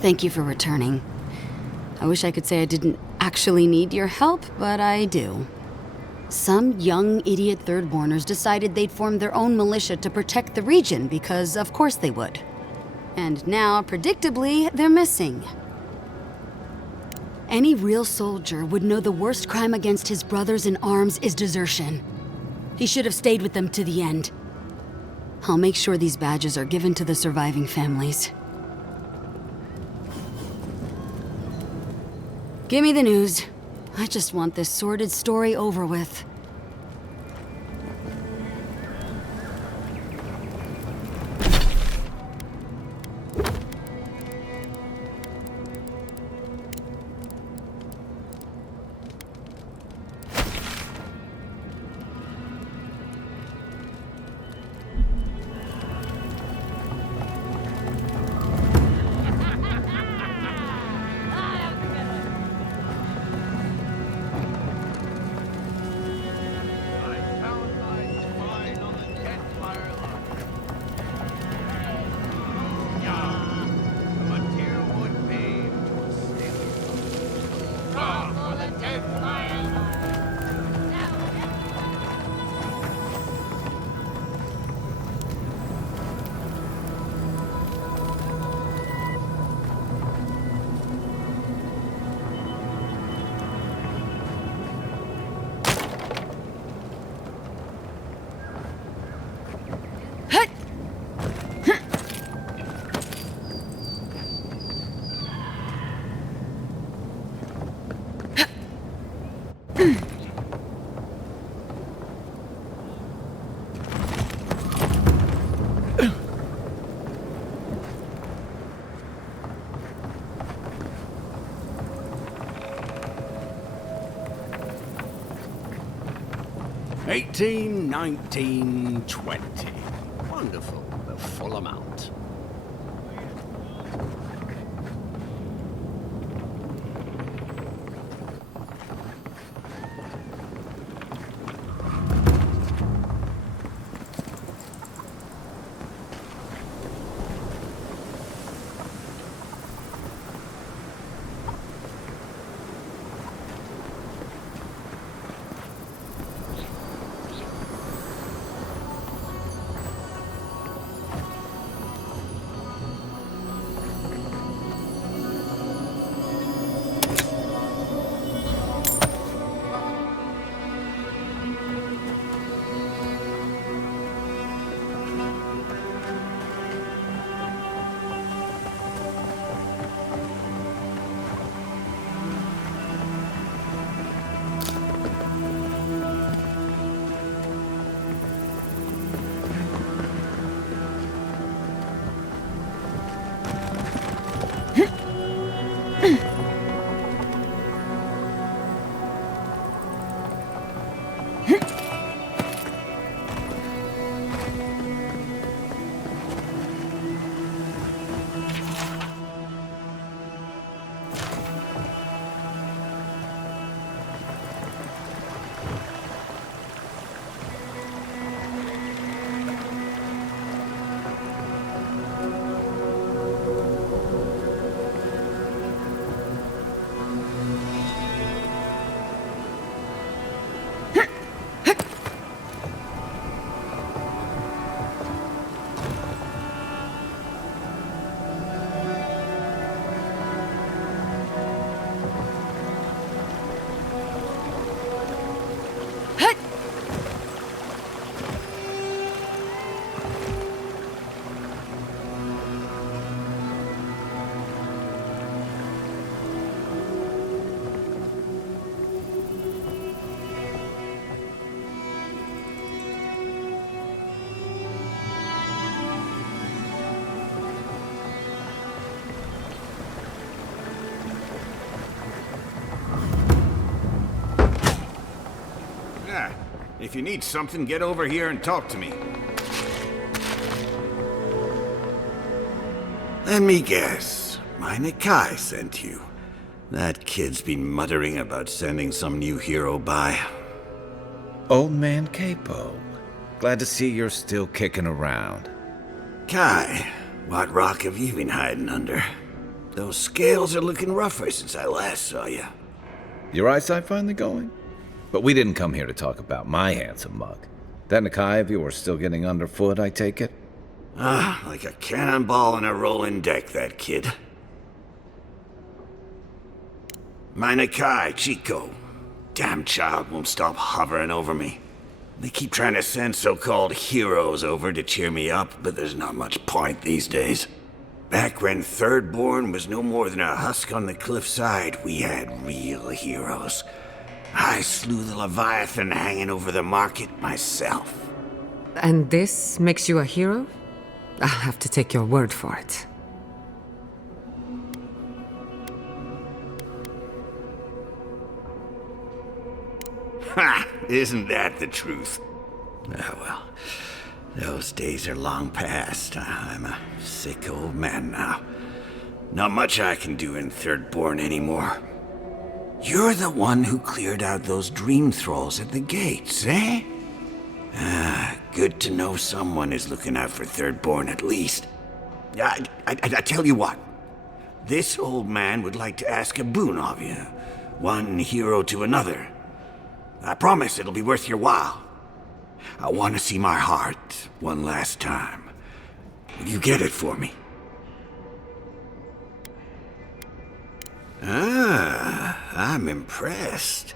Thank you for returning. I wish I could say I didn't actually need your help, but I do. Some young idiot Thirdborners decided they'd form their own militia to protect the region because of course they would. And now, predictably, they're missing. Any real soldier would know the worst crime against his brothers in arms is desertion. He should have stayed with them to the end. I'll make sure these badges are given to the surviving families. Give me the news. I just want this sordid story over with. $18, $19, $20. Wonderful, the full amount. If you need something, get over here and talk to me. Let me guess. My Nikai sent you. That kid's been muttering about sending some new hero by. Old man Capo. Glad to see you're still kicking around. Kai, what rock have you been hiding under? those scales are looking rougher since I last saw you. Your eyesight finally going? But we didn't come here to talk about my handsome mug. That Nakai of yours still getting underfoot, I take it? Like a cannonball on a rolling deck, that kid. My Nakai, Chico. Damn child won't stop hovering over me. They keep trying to send so-called heroes over to cheer me up, but there's not much point these days. Back when Thirdborn was no more than a husk on the cliffside, we had real heroes. I slew the Leviathan hanging over the market myself. And this makes you a hero? I'll have to take your word for it. Ha! Isn't that the truth? Ah, well, those days are long past. I'm a sick old man now. Not much I can do in Thirdborn anymore. You're the one who cleared out those dream thralls at the gates, eh? Good to know someone is looking out for Thirdborn at least. I tell you what. This old man would like to ask a boon of you. One hero to another. I promise it'll be worth your while. I want to see my heart one last time. Will you get it for me? I'm impressed.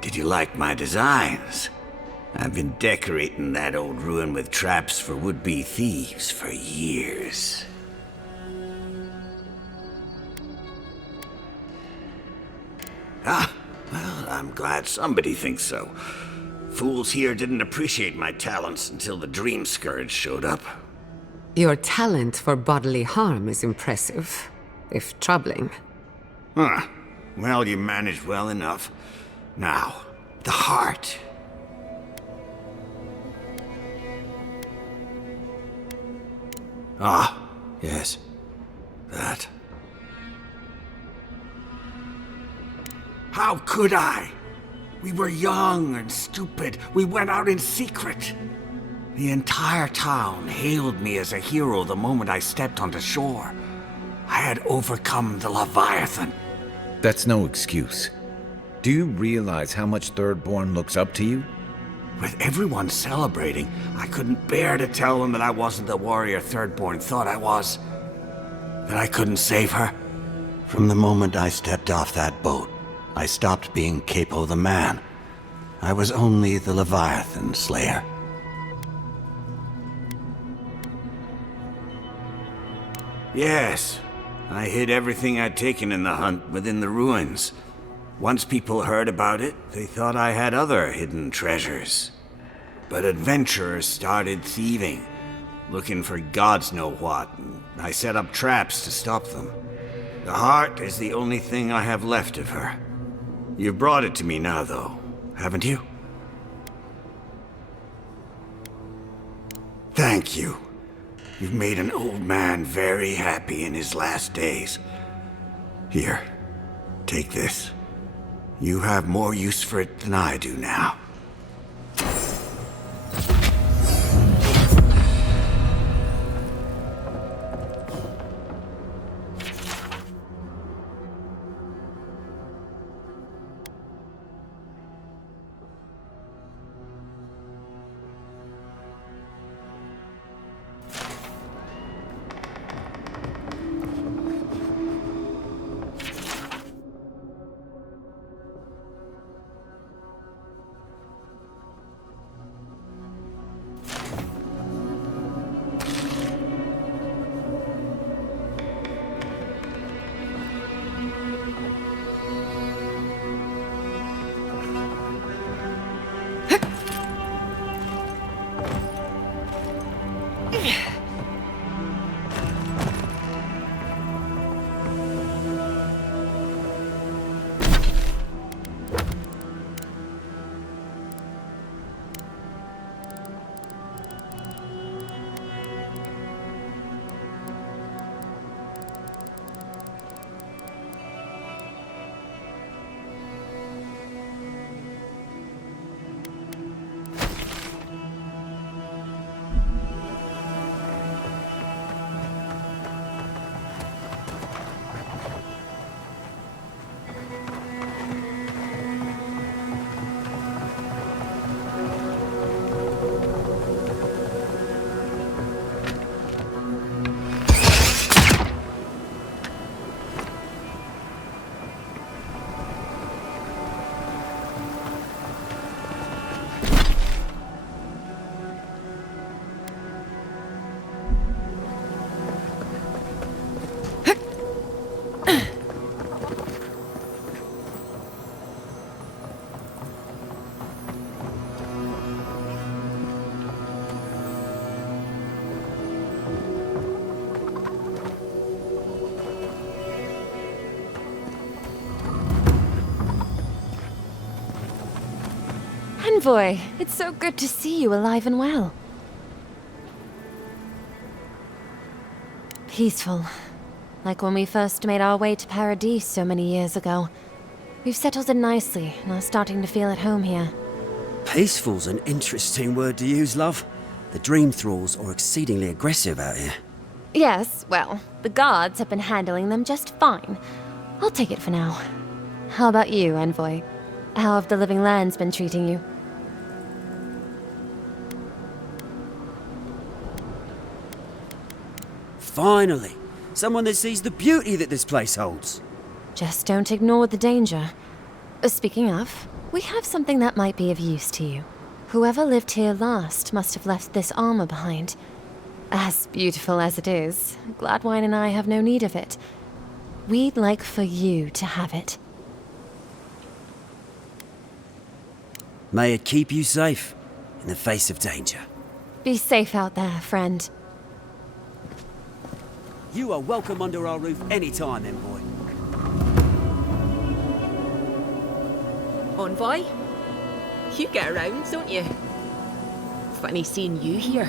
Did you like my designs? I've been decorating that old ruin with traps for would-be thieves for years. Well, I'm glad somebody thinks so. Fools here didn't appreciate my talents until the Dream Scourge showed up. Your talent for bodily harm is impressive, if troubling. Well, you managed well enough. Now, the heart. Yes. That. How could I? We were young and stupid. We went out in secret. The entire town hailed me as a hero the moment I stepped onto shore. I had overcome the Leviathan. That's no excuse. Do you realize how much Thirdborn looks up to you? With everyone celebrating, I couldn't bear to tell them that I wasn't the warrior Thirdborn thought I was. That I couldn't save her. From the moment I stepped off that boat, I stopped being Capo the man. I was only the Leviathan Slayer. Yes, I hid everything I'd taken in the hunt within the ruins. Once people heard about it, they thought I had other hidden treasures. But adventurers started thieving, looking for gods know what, and I set up traps to stop them. The heart is the only thing I have left of her. You've brought it to me now, though, haven't you? Thank you. You've made an old man very happy in his last days. Here, take this. You have more use for it than I do now. Envoy, it's so good to see you alive and well. Peaceful. Like when we first made our way to Paradise so many years ago. We've settled in nicely and are starting to feel at home here. Peaceful's an interesting word to use, love. The Dream Thralls are exceedingly aggressive out here. Yes, well, the guards have been handling them just fine. I'll take it for now. How about you, Envoy? How have the Living Lands been treating you? Finally! Someone that sees the beauty that this place holds. Just don't ignore the danger. Speaking of, we have something that might be of use to you. Whoever lived here last must have left this armor behind. As beautiful as it is, Gladwine and I have no need of it. We'd like for you to have it. May it keep you safe in the face of danger. Be safe out there, friend. You are welcome under our roof anytime, Envoy. Envoy? You get around, don't you? Funny seeing you here.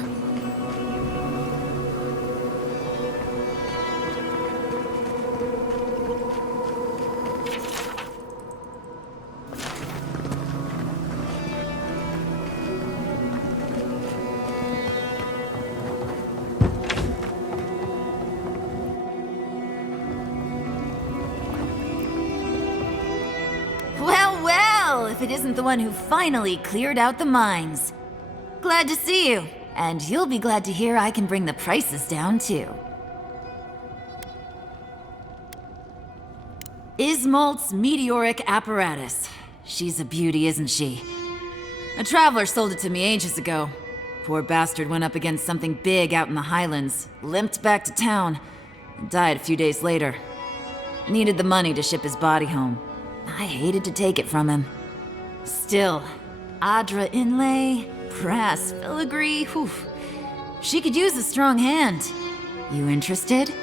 If it isn't the one who finally cleared out the mines. Glad to see you, and you'll be glad to hear I can bring the prices down too. Ismalt's meteoric apparatus. She's a beauty, isn't she? A traveler sold it to me ages ago. Poor bastard went up against something big out in the Highlands, limped back to town, and died a few days later. Needed the money to ship his body home. I hated to take it from him. Still, Adra inlay, brass filigree, whew. She could use a strong hand. You interested?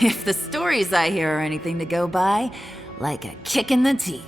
If the stories I hear are anything to go by, like a kick in the teeth.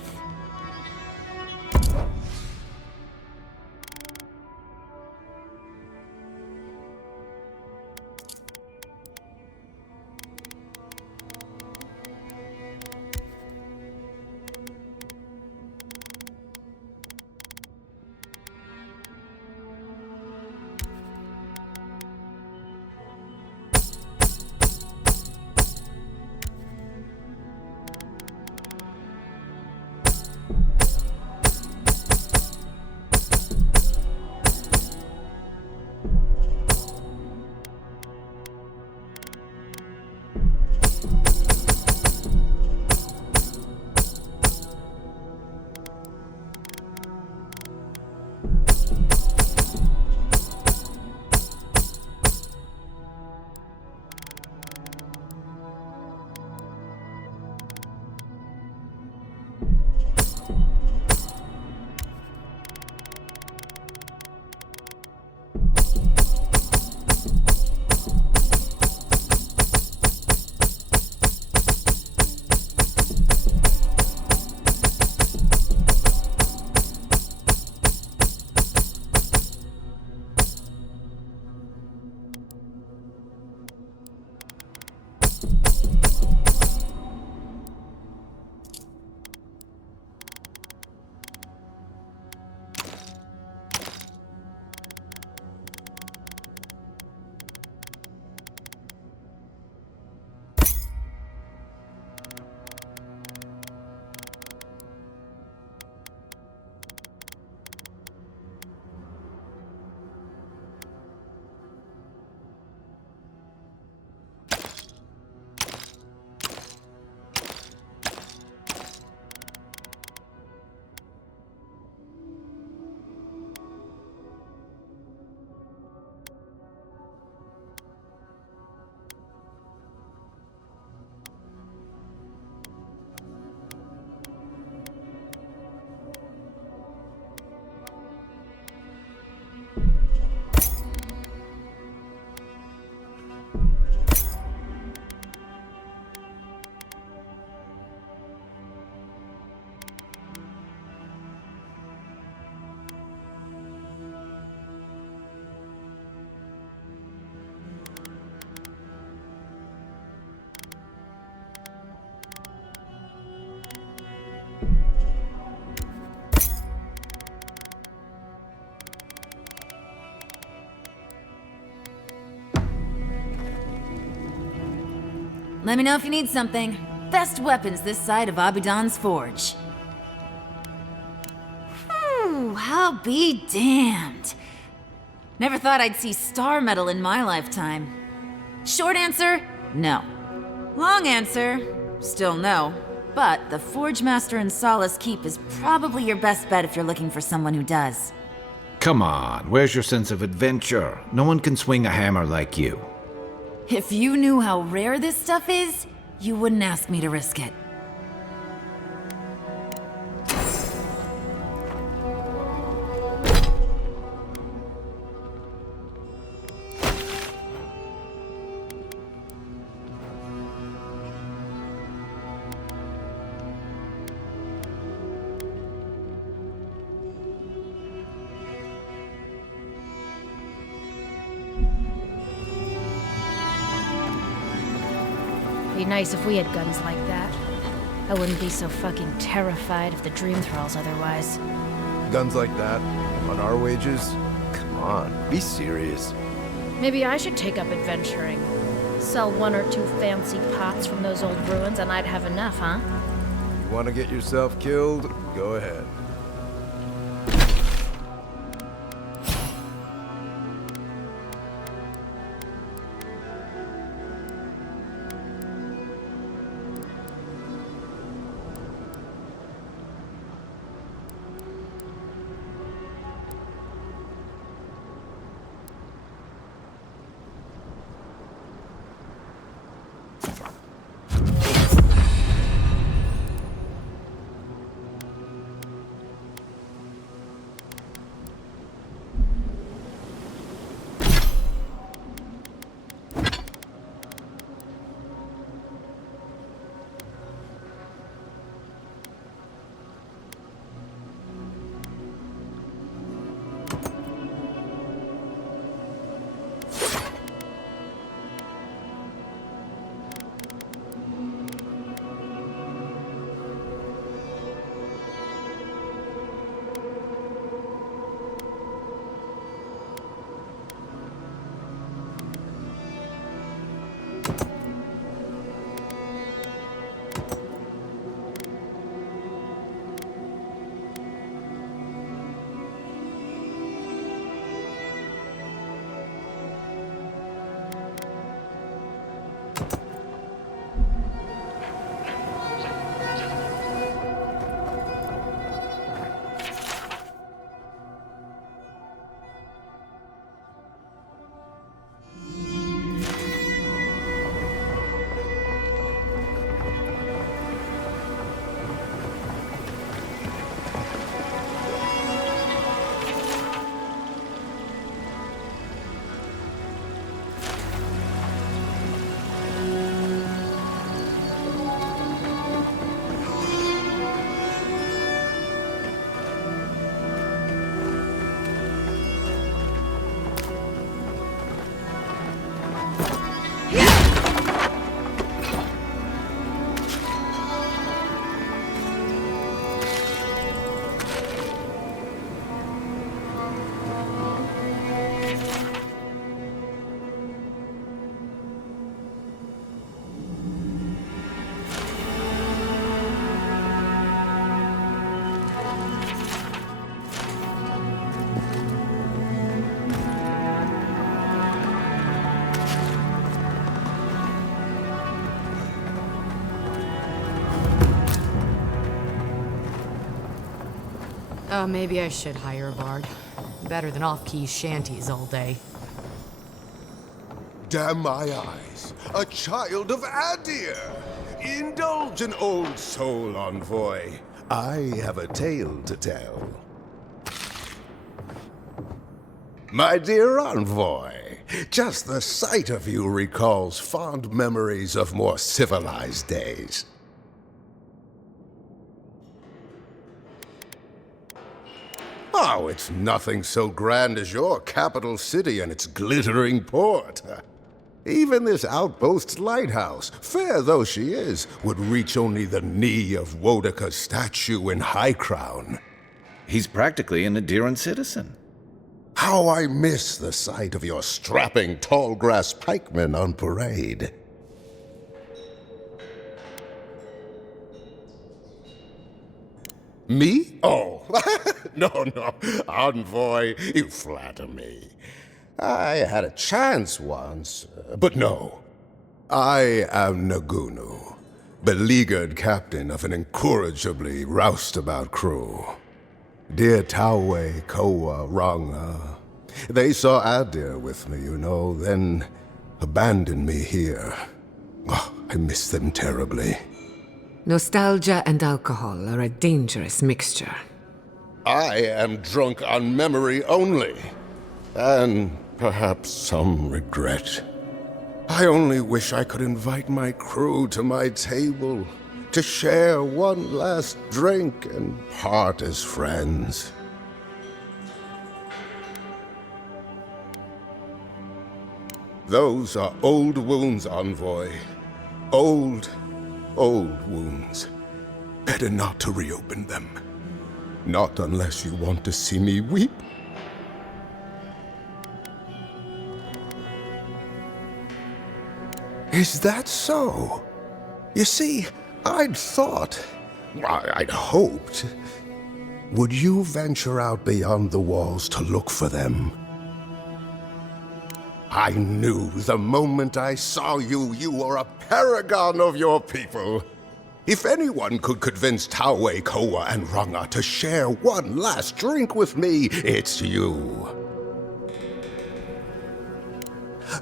Let me know if you need something. Best weapons this side of Abidan's forge. Whew, I'll be damned. Never thought I'd see star metal in my lifetime. Short answer, no. Long answer, still no. But the Forge Master in Solace Keep is probably your best bet if you're looking for someone who does. Come on, where's your sense of adventure? No one can swing a hammer like you. If you knew how rare this stuff is, you wouldn't ask me to risk it. Be nice if we had guns like that. I wouldn't be so fucking terrified of the dream thralls otherwise. Guns like that? On our wages? Come on, be serious. Maybe I should take up adventuring. Sell one or two fancy pots from those old ruins and I'd have enough, huh? You want to get yourself killed? Go ahead. Oh, maybe I should hire a bard. Better than off-key shanties all day. Damn my eyes! A child of Adir! Indulge an old soul, envoy. I have a tale to tell. My dear envoy, just the sight of you recalls fond memories of more civilized days. Oh, it's nothing so grand as your capital city and its glittering port. Even this outpost's lighthouse, fair though she is, would reach only the knee of Wodaka's statue in High Crown. He's practically an Adiran citizen. How I miss the sight of your strapping tall grass pikemen on parade. Me? Oh, no, Envoy, you flatter me. I had a chance once, but no. I am Nagunu, beleaguered captain of an incorrigibly roustabout crew. Dear Taue, Koa, Ranga, they saw Adir with me, then abandoned me here. Oh, I miss them terribly. Nostalgia and alcohol are a dangerous mixture. I am drunk on memory only, and perhaps some regret. I only wish I could invite my crew to my table to share one last drink and part as friends. Those are old wounds, Envoy. Old wounds. Better not to reopen them. Not unless you want to see me weep. Is that so? You see, I'd hoped. Would you venture out beyond the walls to look for them? I knew the moment I saw you, you were a paragon of your people. If anyone could convince Taue, Koa, and Ranga to share one last drink with me, it's you.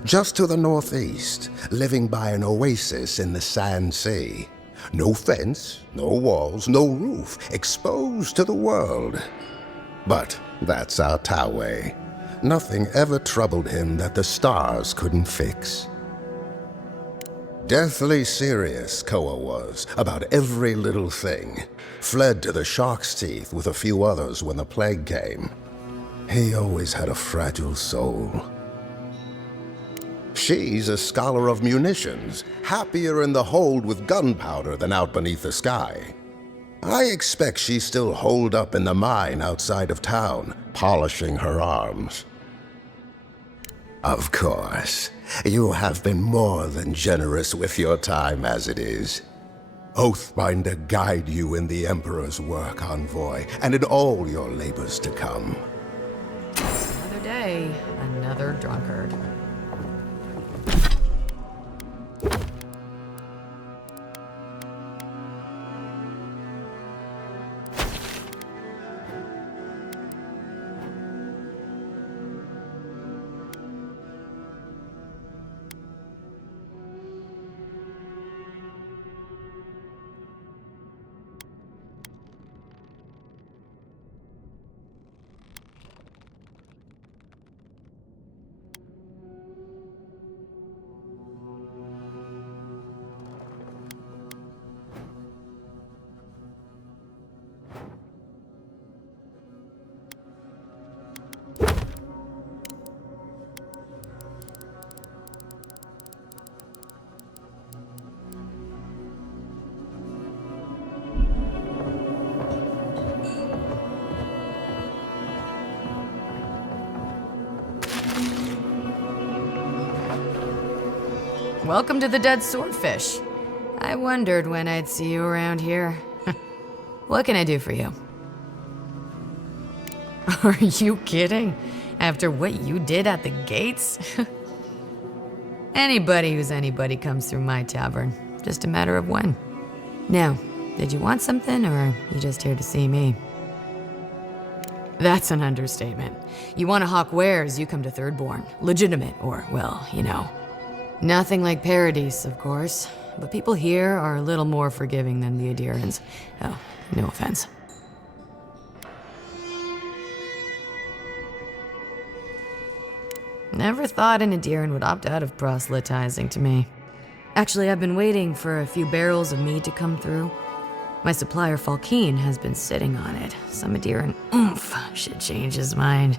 Just to the northeast, living by an oasis in the Sand Sea. No fence, no walls, no roof, exposed to the world. But that's our Taue. Nothing ever troubled him that the stars couldn't fix. Deathly serious, Koa was, about every little thing. Fled to the shark's teeth with a few others when the plague came. He always had a fragile soul. She's a scholar of munitions, happier in the hold with gunpowder than out beneath the sky. I expect she's still holed up in the mine outside of town, polishing her arms. Of course, you have been more than generous with your time as it is. Oathbinder guide you in the Emperor's work, Envoy, and in all your labors to come. Another day, another drunkard. Welcome to the Dead Swordfish. I wondered when I'd see you around here. What can I do for you? Are you kidding? After what you did at the gates? Anybody who's anybody comes through my tavern. Just a matter of when. Now, did you want something, or are you just here to see me? That's an understatement. You want to hawk wares, you come to Thirdborn. Legitimate, or, well, you know. Nothing like Paradise, of course, but people here are a little more forgiving than the Adirans. Oh, no offense. Never thought an Adiran would opt out of proselytizing to me. Actually, I've been waiting for a few barrels of mead to come through. My supplier, Falkeen, has been sitting on it. Some Adiran oomph should change his mind.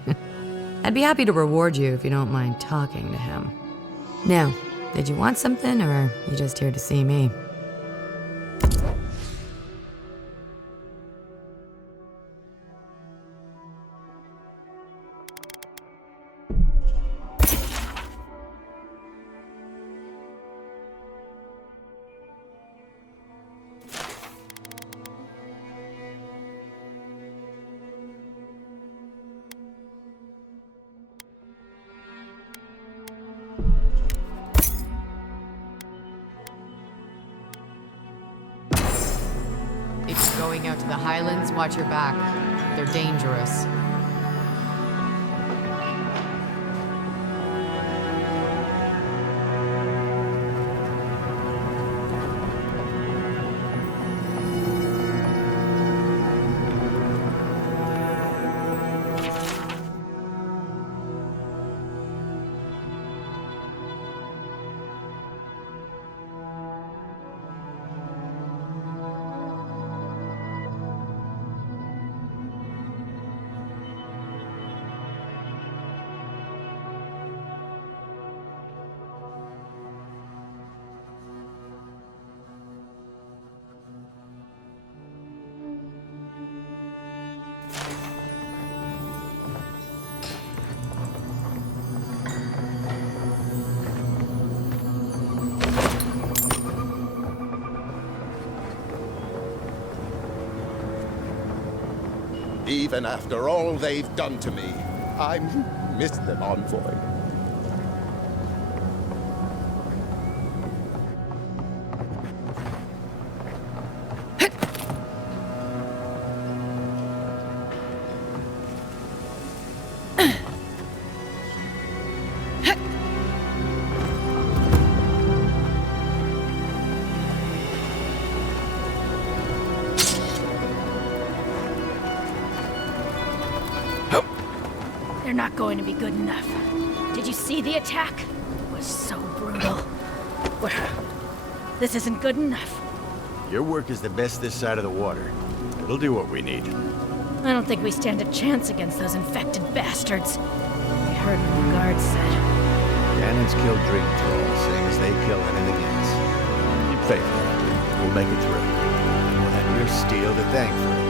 I'd be happy to reward you if you don't mind talking to him. Now, did you want something, or are you just here to see me? going out to the Highlands, watch your back. They're dangerous. Even after all they've done to me, I miss them, Envoy. They're not going to be good enough. Did you see the attack? It was so brutal. This isn't good enough. Your work is the best this side of the water. It'll do what we need. I don't think we stand a chance against those infected bastards. I heard what the guards said. Cannons kill dream trolls, same as they kill anything else. Keep faith. We'll make it through. And we'll have your steel to thank for it.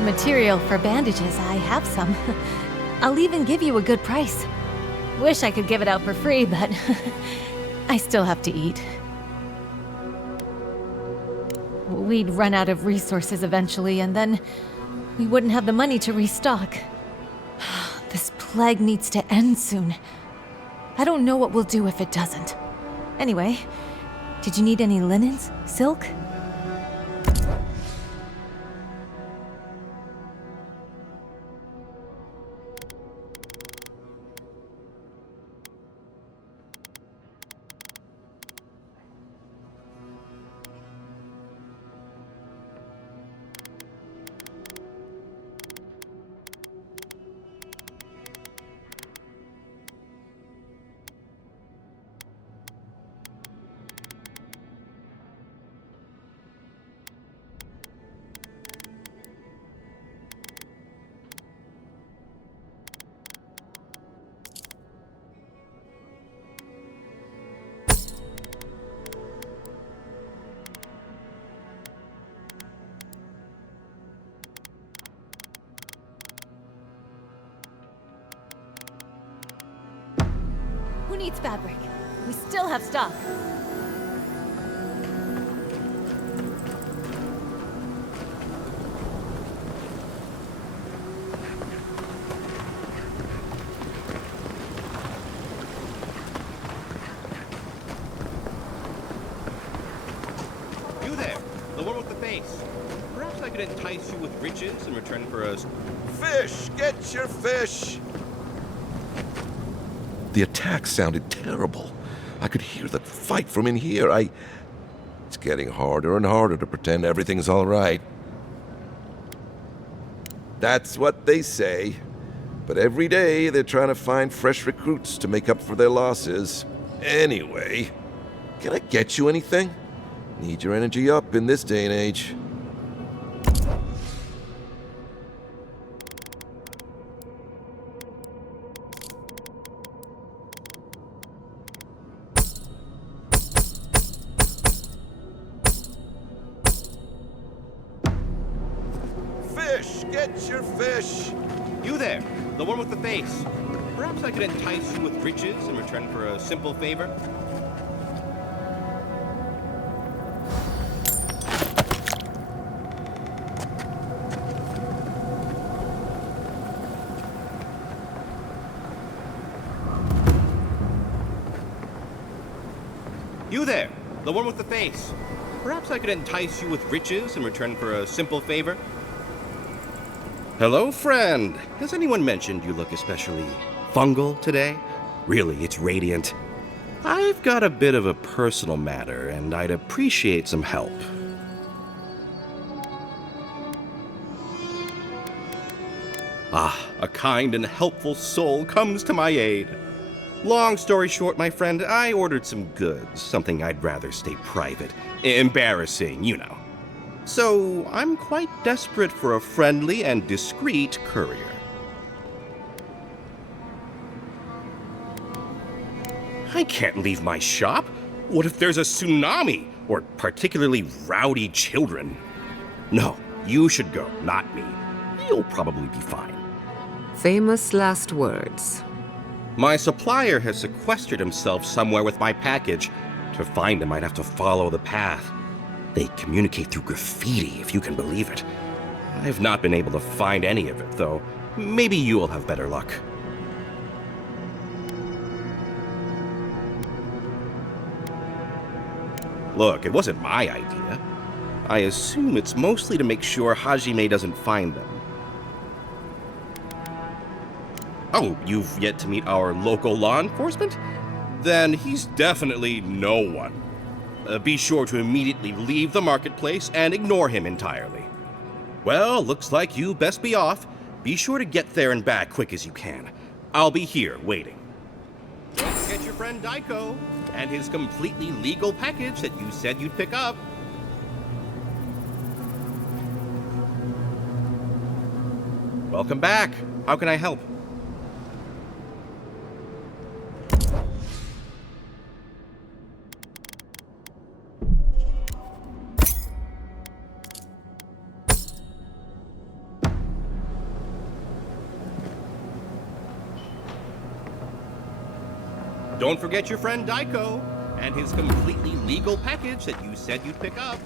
Material for bandages, I have some. I'll even give you a good price. Wish I could give it out for free, but I still have to eat. We'd run out of resources eventually, and then we wouldn't have the money to restock. This plague needs to end soon. I don't know what we'll do if it doesn't. Anyway, did you need any linens? Silk? Who needs fabric? We still have stock. You there, the one with the face. Perhaps I could entice you with riches in return for us. Fish! Get your fish! The attack sounded terrible. I could hear the fight from in here. It's getting harder and harder to pretend everything's all right. That's what they say. But every day they're trying to find fresh recruits to make up for their losses. Anyway, can I get you anything? Need your energy up in this day and age. Catch your fish! You there, the one with the face. Perhaps I could entice you with riches in return for a simple favor? You there, the one with the face. Perhaps I could entice you with riches in return for a simple favor? Hello, friend. Has anyone mentioned you look especially fungal today? Really, it's radiant. I've got a bit of a personal matter, and I'd appreciate some help. Ah, a kind and helpful soul comes to my aid. Long story short, my friend, I ordered some goods, something I'd rather stay private. Embarrassing, you know. So, I'm quite desperate for a friendly and discreet courier. I can't leave my shop. What if there's a tsunami, or particularly rowdy children? No, you should go, not me. You'll probably be fine. Famous last words. My supplier has sequestered himself somewhere with my package. To find him, I'd have to follow the path. They communicate through graffiti, if you can believe it. I've not been able to find any of it, though. Maybe you'll have better luck. Look, it wasn't my idea. I assume it's mostly to make sure Hajime doesn't find them. Oh, you've yet to meet our local law enforcement? Then he's definitely no one. Be sure to immediately leave the marketplace and ignore him entirely. Well, looks like you best be off. Be sure to get there and back quick as you can. I'll be here waiting. Don't forget your friend Daiko and his completely legal package that you said you'd pick up. Welcome back. How can I help? Don't forget your friend Daiko and his completely legal package that you said you'd pick up.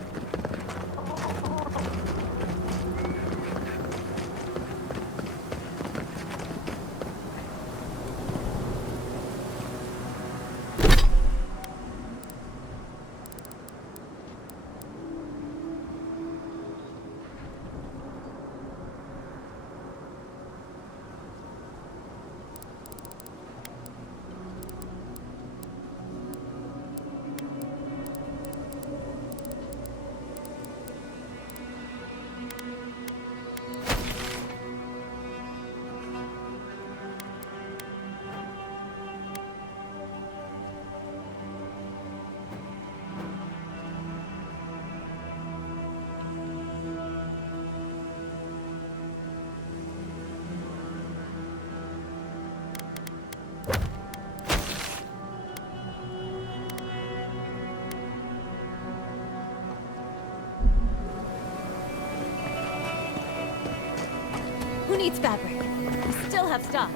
Who needs fabric? We still have stock.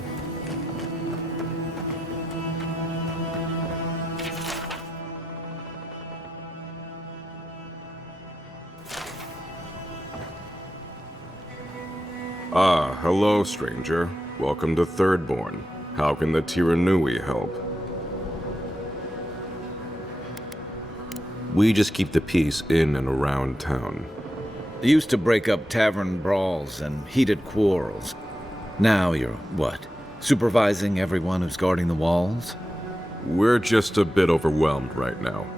Ah, hello, stranger. Welcome to Thirdborn. How can the Tiranui help? We just keep the peace in and around town. You used to break up tavern brawls and heated quarrels. Now you're, what, supervising everyone who's guarding the walls? We're just a bit overwhelmed right now.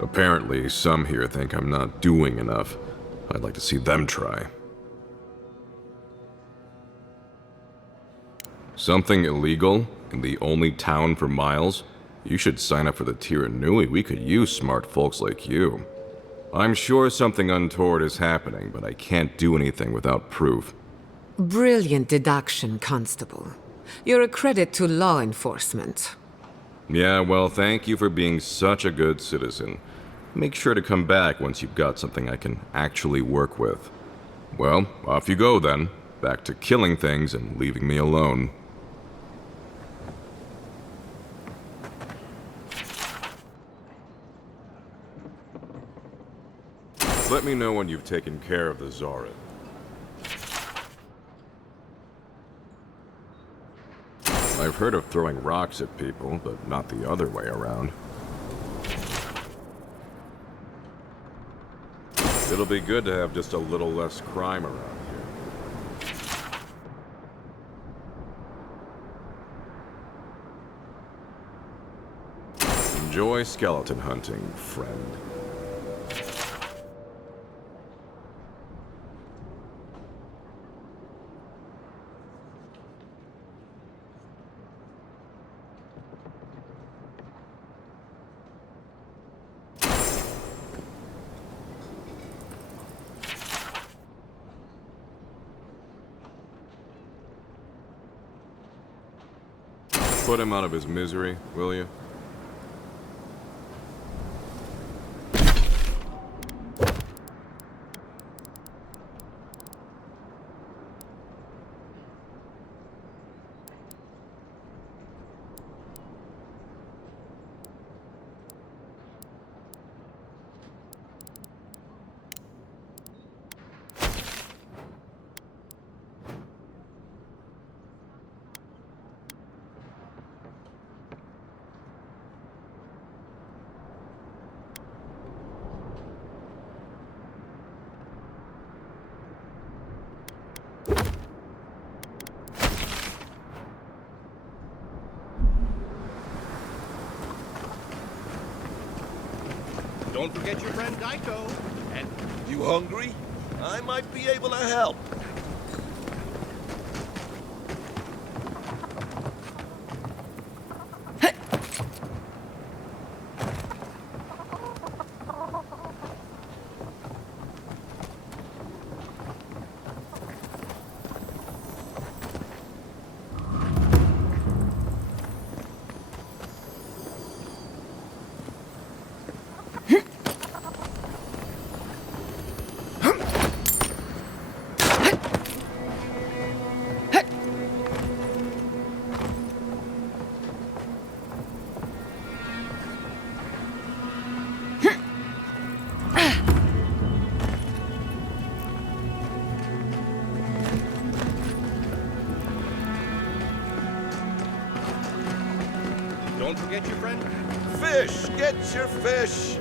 Apparently, some here think I'm not doing enough. I'd like to see them try. Something illegal in the only town for miles? You should sign up for the Tiranui. We could use smart folks like you. I'm sure something untoward is happening, but I can't do anything without proof. Brilliant deduction, Constable. You're a credit to law enforcement. Yeah, well, thank you for being such a good citizen. Make sure to come back once you've got something I can actually work with. Well, off you go then. Back to killing things and leaving me alone. Let me know when you've taken care of the Zorin. I've heard of throwing rocks at people, but not the other way around. It'll be good to have just a little less crime around here. Enjoy skeleton hunting, friend. Put him out of his misery, will you? Don't forget your friend Daiko. And you hungry? I might be able to help. Don't forget your friend. Fish! Get your fish!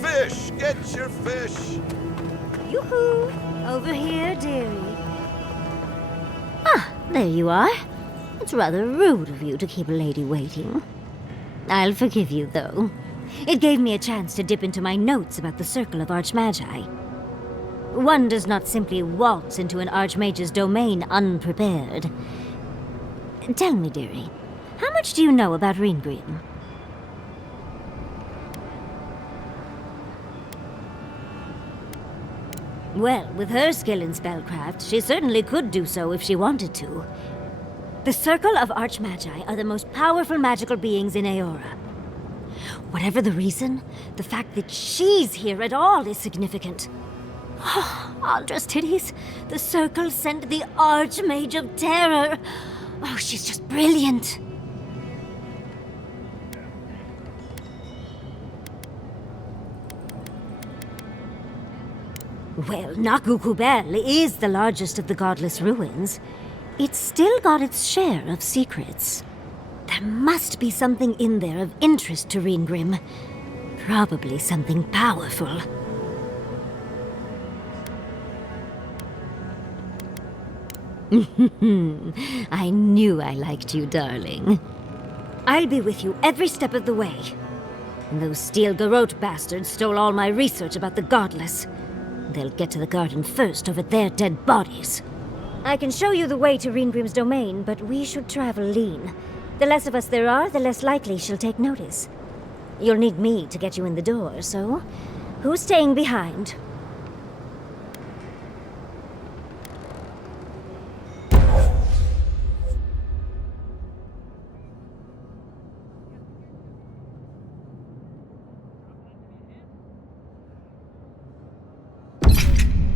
Fish! Get your fish! Yoo-hoo! Over here, dearie. Ah, there you are. It's rather rude of you to keep a lady waiting. I'll forgive you, though. It gave me a chance to dip into my notes about the Circle of Archmagi. One does not simply waltz into an Archmage's domain unprepared. Tell me, dearie, how much do you know about Reengrim? Well, with her skill in spellcraft, she certainly could do so if she wanted to. The Circle of Archmagi are the most powerful magical beings in Eora. Whatever the reason, the fact that she's here at all is significant. Aldra's titties, the Circle sent the Archmage of Terror. Oh, she's just brilliant. Well, Nakukubel is the largest of the godless ruins. It's still got its share of secrets. There must be something in there of interest to Reengrim. Probably something powerful. I knew I liked you, darling. I'll be with you every step of the way. Those Steel Garrote bastards stole all my research about the godless. They'll get to the garden first over their dead bodies. I can show you the way to Reengrim's domain, but we should travel lean. The less of us there are, the less likely she'll take notice. You'll need me to get you in the door, so who's staying behind?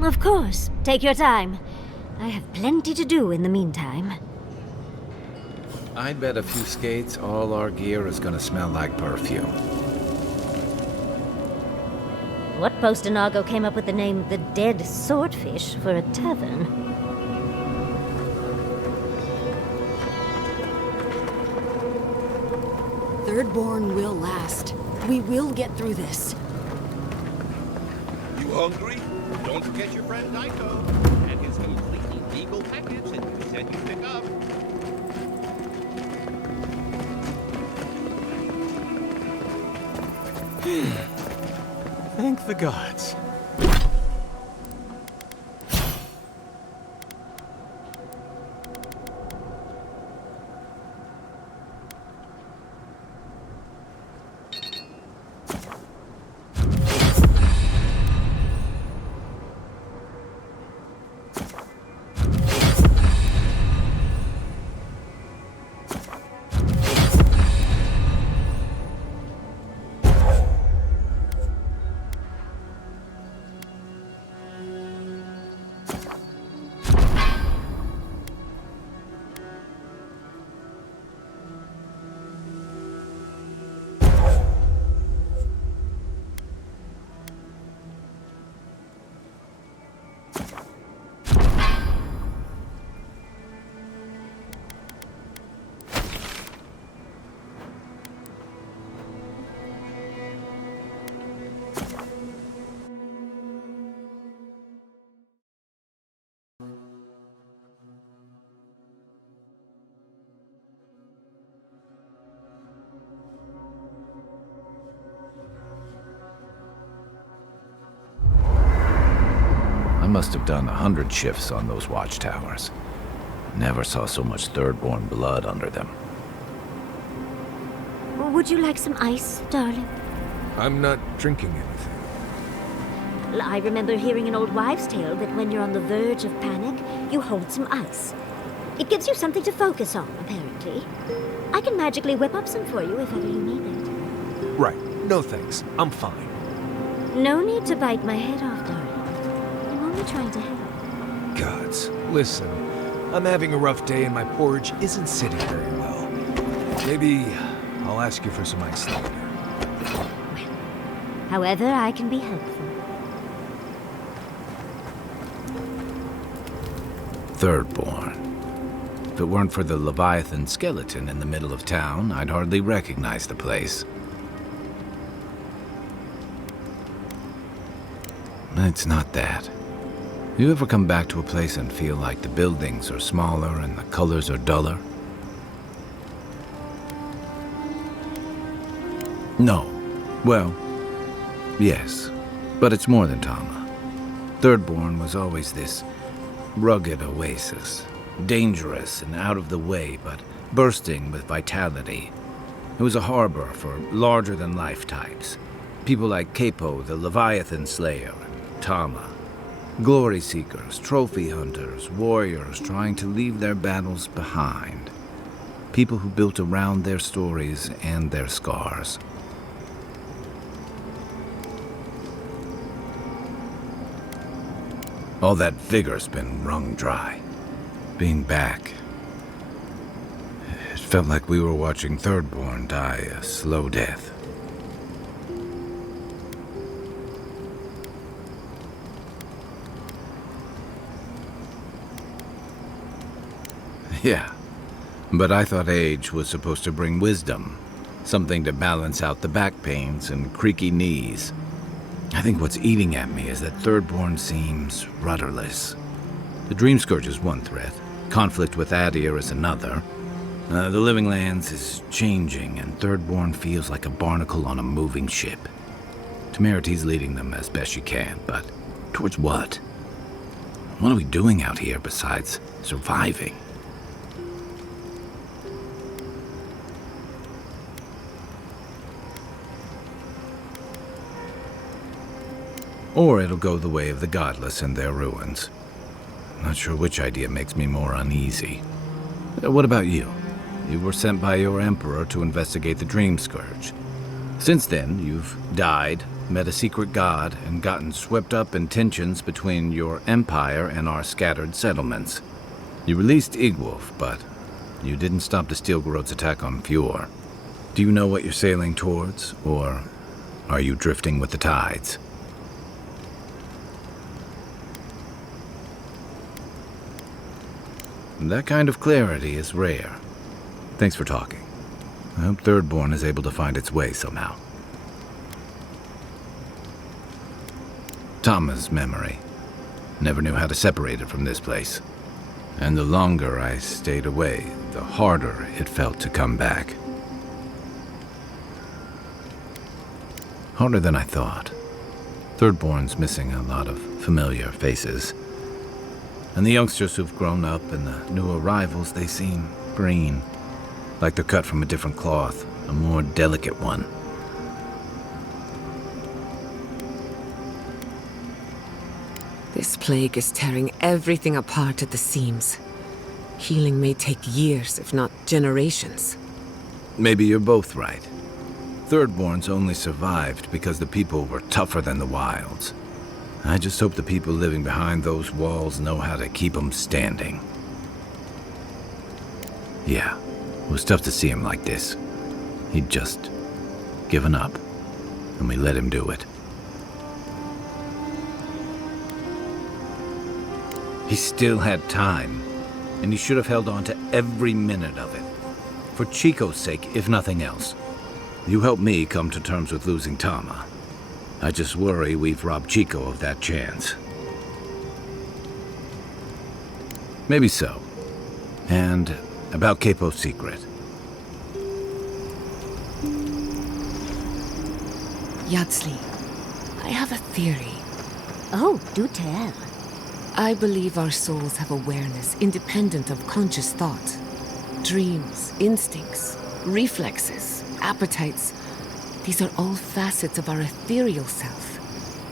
Of course. Take your time. I have plenty to do in the meantime. I'd bet a few skates all our gear is gonna smell like perfume. What Postanago came up with the name the Dead Swordfish for a tavern? Thirdborn will last. We will get through this. You hungry? Don't forget your friend Daiko and his completely legal package that you said you'd pick up. Thank the gods. I must have done 100 shifts on those watchtowers. Never saw so much Thirdborn blood under them. Would you like some ice, darling? I'm not drinking anything. I remember hearing an old wives' tale that when you're on the verge of panic, you hold some ice. It gives you something to focus on, apparently. I can magically whip up some for you if ever you need it. Right. No thanks. I'm fine. No need to bite my head off, darling. I'm only trying to help. Gods. Listen, I'm having a rough day and my porridge isn't sitting very well. Maybe I'll ask you for some ice later. However I can be helpful. Thirdborn. If it weren't for the Leviathan skeleton in the middle of town, I'd hardly recognize the place. It's not that. You ever come back to a place and feel like the buildings are smaller and the colors are duller? No. Well, yes. But it's more than Tama. Thirdborn was always this rugged oasis. Dangerous and out of the way, but bursting with vitality. It was a harbor for larger-than-life types. People like Capo, the Leviathan Slayer, and Tama. Glory seekers, trophy hunters, warriors trying to leave their battles behind. People who built around their stories and their scars. All that vigor's been wrung dry. Being back, it felt like we were watching Thirdborn die a slow death. Yeah, but I thought age was supposed to bring wisdom, something to balance out the back pains and creaky knees. I think what's eating at me is that Thirdborn seems rudderless. The Dream Scourge is one threat, conflict with Adir is another. The Living Lands is changing, and Thirdborn feels like a barnacle on a moving ship. Temeriti's leading them as best she can, but towards what? What are we doing out here besides surviving? Or it'll go the way of the godless and their ruins. Not sure which idea makes me more uneasy. What about you? You were sent by your emperor to investigate the Dream Scourge. Since then, you've died, met a secret god, and gotten swept up in tensions between your empire and our scattered settlements. You released Igwolf, but you didn't stop the Steel Garot's attack on Fjord. Do you know what you're sailing towards, or are you drifting with the tides? That kind of clarity is rare. Thanks for talking. I hope Thirdborn is able to find its way somehow. Tama's memory. Never knew how to separate it from this place. And the longer I stayed away, the harder it felt to come back. Harder than I thought. Thirdborn's missing a lot of familiar faces. And the youngsters who've grown up and the new arrivals, they seem green. Like they're cut from a different cloth, a more delicate one. This plague is tearing everything apart at the seams. Healing may take years, if not generations. Maybe you're both right. Thirdborn's only survived because the people were tougher than the wilds. I just hope the people living behind those walls know how to keep them standing. Yeah, it was tough to see him like this. He'd just given up, and we let him do it. He still had time, and he should have held on to every minute of it. For Chico's sake, if nothing else. You helped me come to terms with losing Tama. I just worry we've robbed Chico of that chance. Maybe so. And about Capo's secret. Yatsli, I have a theory. Oh, do tell. I believe our souls have awareness independent of conscious thought. Dreams, instincts, reflexes, appetites. These are all facets of our ethereal self.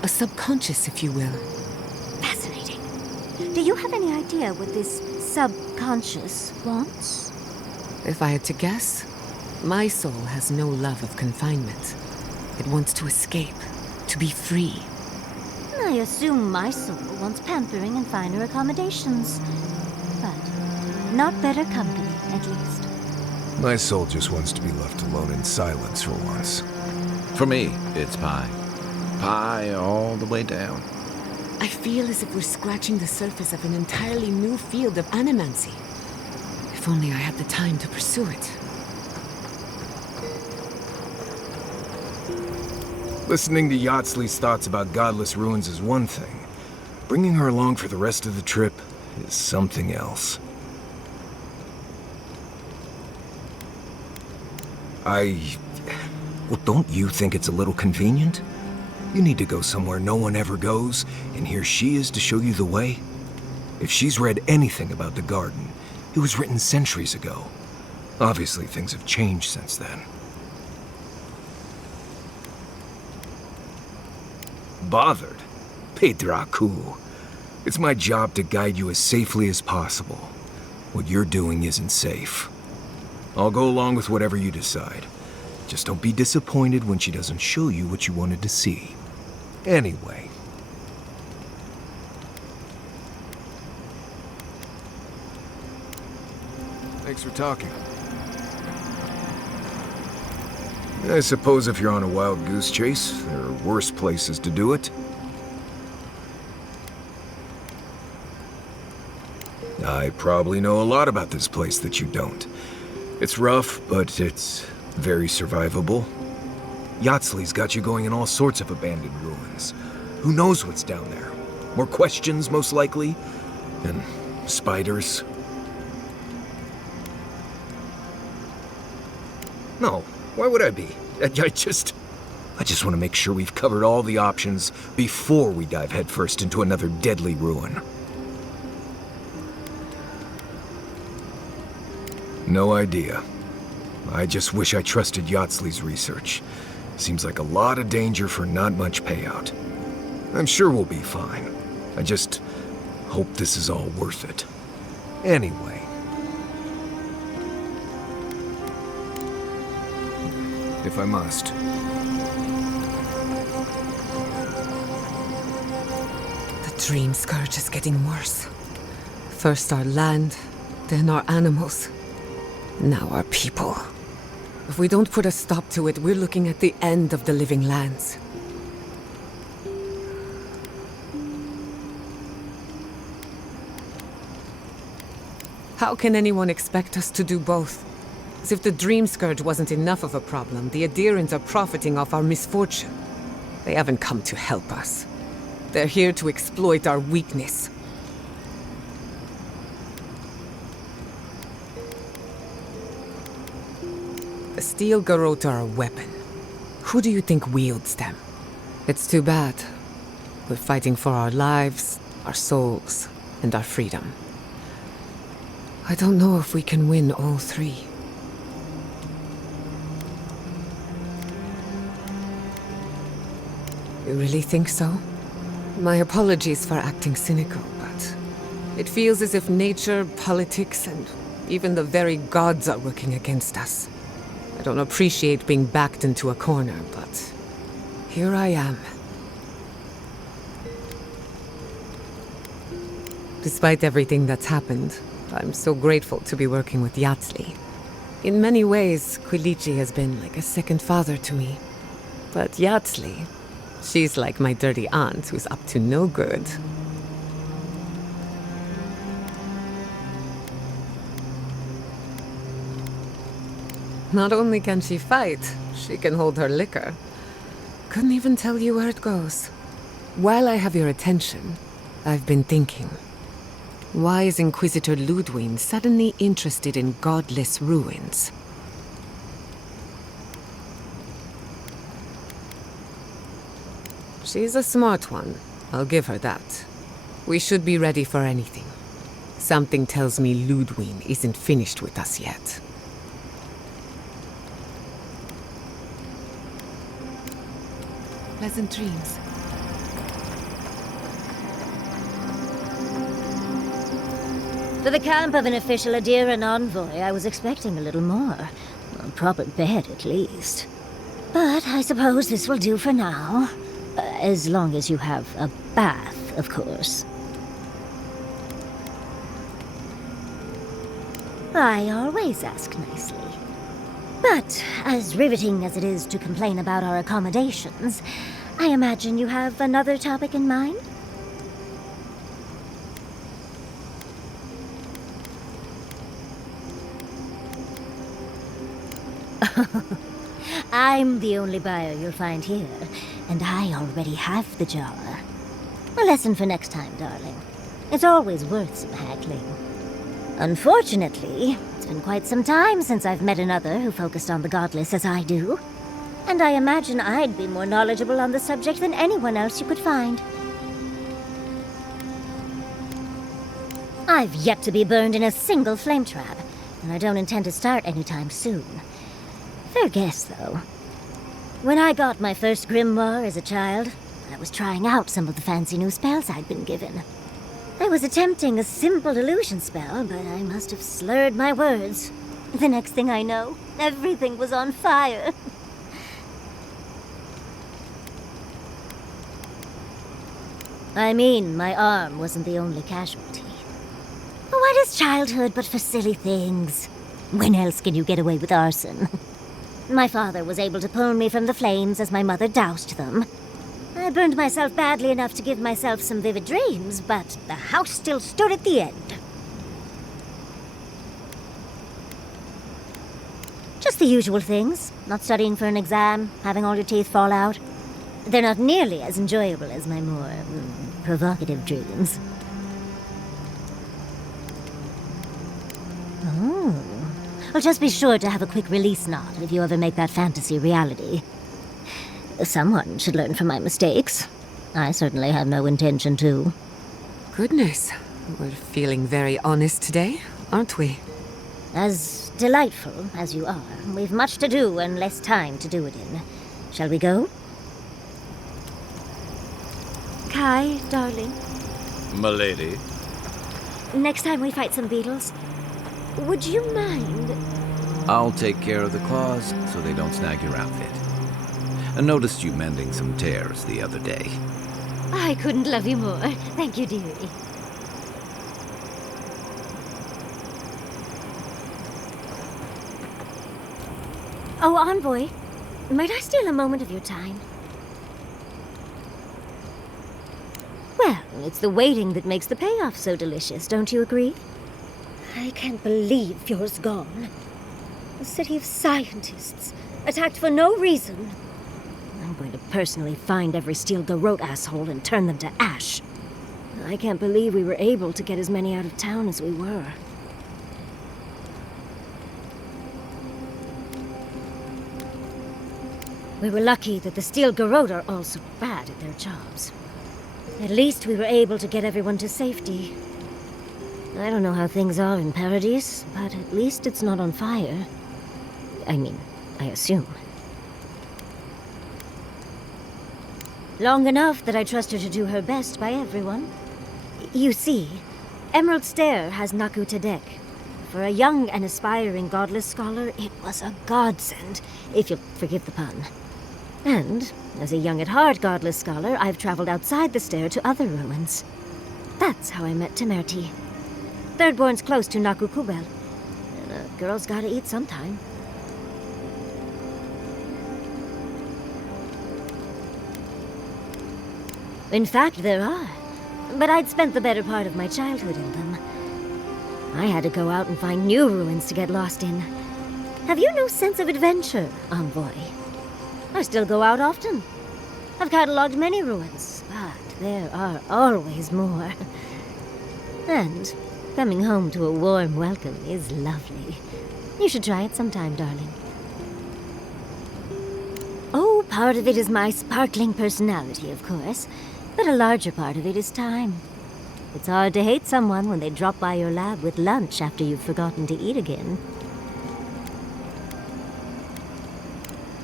A subconscious, if you will. Fascinating. Do you have any idea what this subconscious wants? If I had to guess, my soul has no love of confinement. It wants to escape, to be free. I assume my soul wants pampering and finer accommodations. But not better company, at least. My soul just wants to be left alone in silence for once. For me, it's pie. Pie all the way down. I feel as if we're scratching the surface of an entirely new field of animancy. If only I had the time to pursue it. Listening to Yatsley's thoughts about godless ruins is one thing. Bringing her along for the rest of the trip is something else. Well, don't you think it's a little convenient? You need to go somewhere no one ever goes, and here she is to show you the way? If she's read anything about the garden, it was written centuries ago. Obviously, things have changed since then. Bothered? Pedraku. It's my job to guide you as safely as possible. What you're doing isn't safe. I'll go along with whatever you decide. Just don't be disappointed when she doesn't show you what you wanted to see. Anyway. Thanks for talking. I suppose if you're on a wild goose chase, there are worse places to do it. I probably know a lot about this place that you don't. It's rough, but it's very survivable. Yatsley's got you going in all sorts of abandoned ruins. Who knows what's down there? More questions, most likely. And spiders. No, why would I be? I just want to make sure we've covered all the options before we dive headfirst into another deadly ruin. No idea. I just wish I trusted Yatsley's research. Seems like a lot of danger for not much payout. I'm sure we'll be fine. I just hope this is all worth it. Anyway. If I must. The dream scourge is getting worse. First our land, then our animals. Now our people. If we don't put a stop to it, we're looking at the end of the living lands. How can anyone expect us to do both? As if the dream scourge wasn't enough of a problem, the Adherents are profiting off our misfortune. They haven't come to help us. They're here to exploit our weakness. The steel garrote are a weapon. Who do you think wields them? It's too bad. We're fighting for our lives, our souls, and our freedom. I don't know if we can win all three. You really think so? My apologies for acting cynical, but it feels as if nature, politics, and even the very gods are working against us. I don't appreciate being backed into a corner, but here I am. Despite everything that's happened, I'm so grateful to be working with Yatsley. In many ways, Quilichi has been like a second father to me. But Yatsley, she's like my dirty aunt who's up to no good. Not only can she fight, she can hold her liquor. Couldn't even tell you where it goes. While I have your attention, I've been thinking. Why is Inquisitor Ludwig suddenly interested in godless ruins? She's a smart one. I'll give her that. We should be ready for anything. Something tells me Ludwig isn't finished with us yet. Pleasant dreams. For the camp of an official Adira envoy, I was expecting a little more. A proper bed, at least. But I suppose this will do for now. As long as you have a bath, of course. I always ask nicely. But as riveting as it is to complain about our accommodations, I imagine you have another topic in mind? I'm the only buyer you'll find here. and I already have the jar. A lesson for next time, darling. It's always worth some haggling. Unfortunately, it's been quite some time since I've met another who focused on the godless as I do. And I imagine I'd be more knowledgeable on the subject than anyone else you could find. I've yet to be burned in a single flame trap, and I don't intend to start anytime soon. Fair guess, though. When I got my first grimoire as a child, I was trying out some of the fancy new spells I'd been given. I was attempting a simple illusion spell, but I must have slurred my words. The next thing I know, everything was on fire. I mean, my arm wasn't the only casualty. What is childhood but for silly things? When else can you get away with arson? My father was able to pull me from the flames as my mother doused them. I burned myself badly enough to give myself some vivid dreams, but the house still stood at the end. Just the usual things. Not studying for an exam, having all your teeth fall out. They're not nearly as enjoyable as my more provocative dreams. Oh. Well, just be sure to have a quick release knot if you ever make that fantasy reality. Someone should learn from my mistakes. I certainly have no intention to. Goodness, we're feeling very honest today, aren't we? As delightful as you are, we've much to do and less time to do it in. Shall we go? Kai, darling. M'lady. Next time we fight some beetles, would you mind? I'll take care of the claws so they don't snag your outfit. I noticed you mending some tears the other day. I couldn't love you more. Thank you, dearie. Oh, Envoy, might I steal a moment of your time? Well, it's the waiting that makes the payoff so delicious, don't you agree? I can't believe Fjord's gone. A city of scientists, attacked for no reason. I'm going to personally find every Steel Garrote asshole and turn them to ash. I can't believe we were able to get as many out of town as we were. We were lucky that the Steel Garrote are all so bad at their jobs. At least we were able to get everyone to safety. I don't know how things are in Paradise, but at least it's not on fire. I mean, I assume. Long enough that I trust her to do her best by everyone. You see, Emerald Stair has Naku Tadek. For a young and aspiring godless scholar, it was a godsend, if you'll forgive the pun. And, as a young at heart godless scholar, I've traveled outside the stair to other ruins. That's how I met Temerti. Thirdborn's close to Naku Kubel. And a girl's gotta eat sometime. In fact, there are. But I'd spent the better part of my childhood in them. I had to go out and find new ruins to get lost in. Have you no sense of adventure, Envoy? I still go out often. I've catalogued many ruins, but there are always more. And coming home to a warm welcome is lovely. You should try it sometime, darling. Oh, part of it is my sparkling personality, of course. But a larger part of it is time. It's hard to hate someone when they drop by your lab with lunch after you've forgotten to eat again.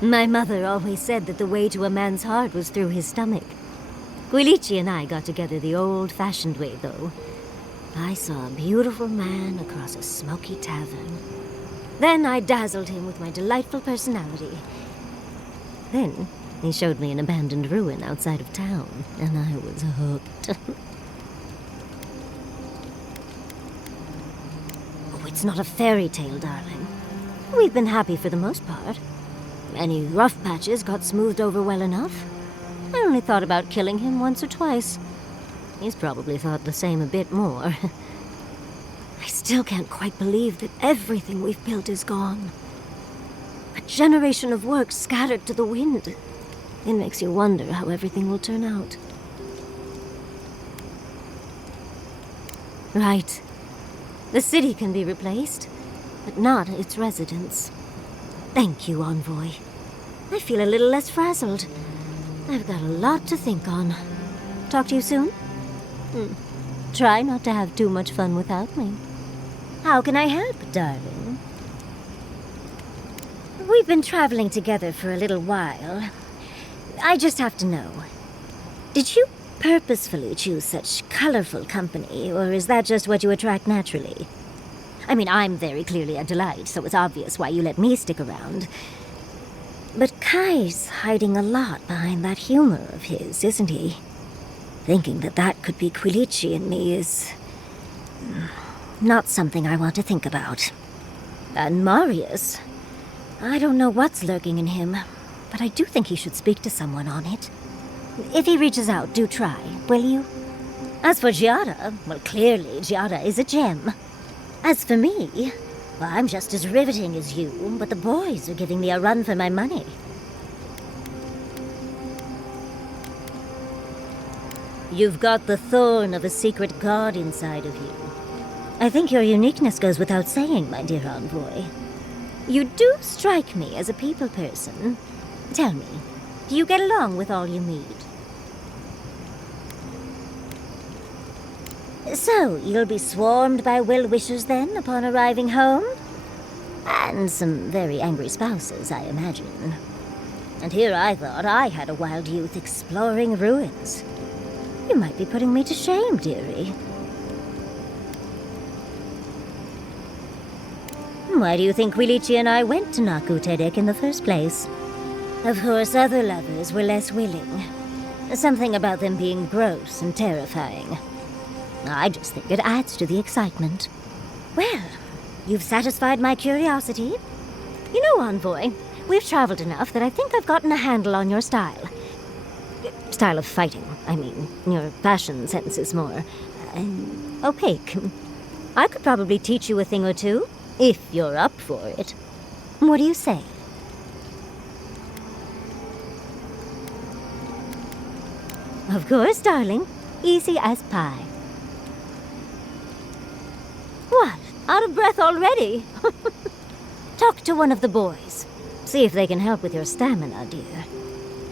My mother always said that the way to a man's heart was through his stomach. Guilichi and I got together the old-fashioned way, though. I saw a beautiful man across a smoky tavern. Then I dazzled him with my delightful personality. Then he showed me an abandoned ruin outside of town, and I was hooked. Oh, it's not a fairy tale, darling. We've been happy for the most part. Any rough patches got smoothed over well enough. I only thought about killing him once or twice. He's probably thought the same a bit more. I still can't quite believe that everything we've built is gone. A generation of work scattered to the wind. It makes you wonder how everything will turn out. Right. The city can be replaced, but not its residents. Thank you, Envoy. I feel a little less frazzled. I've got a lot to think on. Talk to you soon? Try not to have too much fun without me. How can I help, darling? We've been traveling together for a little while. I just have to know. Did you purposefully choose such colorful company, or is that just what you attract naturally? I mean, I'm very clearly a delight, so it's obvious why you let me stick around. But Kai's hiding a lot behind that humor of his, isn't he? Thinking that could be Quilici and me is not something I want to think about. And Marius, I don't know what's lurking in him, but I do think he should speak to someone on it. If he reaches out, do try, will you? As for Giada, well, clearly Giada is a gem. As for me, well, I'm just as riveting as you, but the boys are giving me a run for my money. You've got the thorn of a secret god inside of you. I think your uniqueness goes without saying, my dear Envoy. You do strike me as a people person. Tell me, do you get along with all you meet? So, you'll be swarmed by well-wishers then, upon arriving home? And some very angry spouses, I imagine. And here I thought I had a wild youth exploring ruins. You might be putting me to shame, dearie. Why do you think Quilici and I went to Naku Tedek in the first place? Of course, other lovers were less willing. Something about them being gross and terrifying. I just think it adds to the excitement. Well, you've satisfied my curiosity. You know, Envoy, we've traveled enough that I think I've gotten a handle on your style. Style of fighting, I mean. Your fashion sense is more opaque. I could probably teach you a thing or two, if you're up for it. What do you say? Of course, darling. Easy as pie. What? Out of breath already? Talk to one of the boys. See if they can help with your stamina, dear.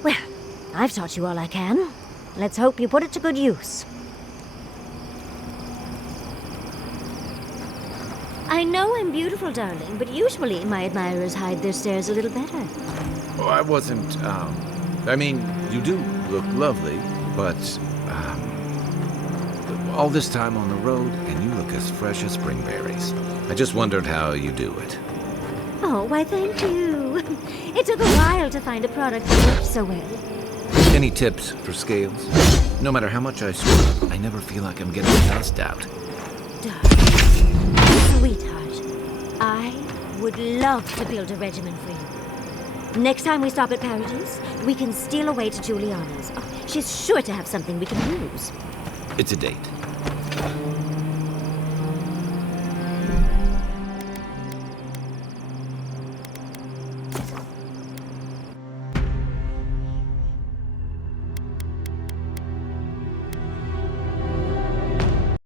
Well, I've taught you all I can. Let's hope you put it to good use. I know I'm beautiful, darling, but usually my admirers hide their stares a little better. Oh, I wasn't, I mean, you do look lovely, but, all this time on the road, and you look as fresh as spring berries. I just wondered how you do it. Oh, why thank you. It took a while to find a product that worked so well. Any tips for scales? No matter how much I scrub, I never feel like I'm getting dust out. Sweetheart, I would love to build a regimen for you. Next time we stop at Paradise, we can steal away to Juliana's. Oh, she's sure to have something we can use. It's a date.